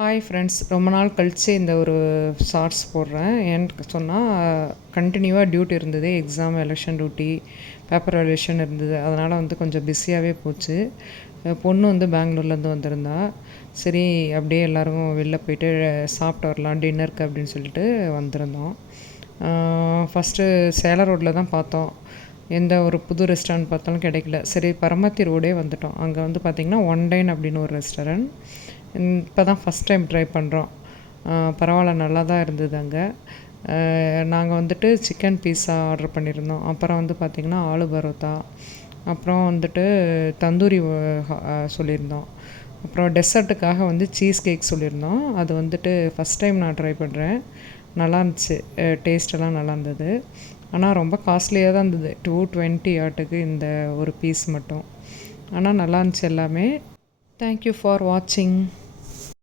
Hi friends, ரொம்ப நாள் கழித்து இந்த ஒரு ஷார்ட்ஸ் போடுறேன். ஏன்னு சொன்னால் கண்டினியூவாக டியூட்டி இருந்தது. Exam, election duty, paper valuation இருந்தது. அதனால் கொஞ்சம் பிஸியாகவே போச்சு. பொண்ணு பெங்களூர்லேருந்து வந்திருந்தா. சரி, அப்படியே எல்லோரும் வெளில போயிட்டு சாப்பிட்டு வரலாம் டின்னருக்கு அப்படின்னு சொல்லிட்டு வந்திருந்தோம். ஃபஸ்ட்டு சேலம் ரோட்டில் தான் பார்த்தோம். எந்த ஒரு புது ரெஸ்டாரண்ட் பார்த்தாலும் கிடைக்கல. சரி, பரமத்தி ரோடே வந்துட்டோம். அங்கே பார்த்திங்கன்னா ஒன்டைன் அப்படின்னு ஒரு ரெஸ்டாரண்ட். இப்போ தான் ஃபஸ்ட் டைம் ட்ரை பண்ணுறோம். பரவாயில்ல, நல்லா தான் இருந்தது அங்கே. நாங்கள் சிக்கன் பீஸா ஆர்டர் பண்ணியிருந்தோம். அப்புறம் பார்த்திங்கன்னா ஆலு பரோட்டா, அப்புறம் தந்தூரி சொல்லியிருந்தோம். அப்புறம் டெசர்ட்டுக்காக சீஸ் கேக் சொல்லியிருந்தோம். அது ஃபஸ்ட் டைம் நான் ட்ரை பண்ணுறேன். நல்லா இருந்துச்சு, டேஸ்ட்டெல்லாம் நல்லா இருந்தது. ஆனால் ரொம்ப காஸ்ட்லியாக தான் இருந்தது. 220 ஆட்டுக்கு இந்த ஒரு பீஸ் மட்டும். ஆனால் நல்லா இருந்துச்சு எல்லாமே. தேங்க்யூ ஃபார் வாட்சிங்.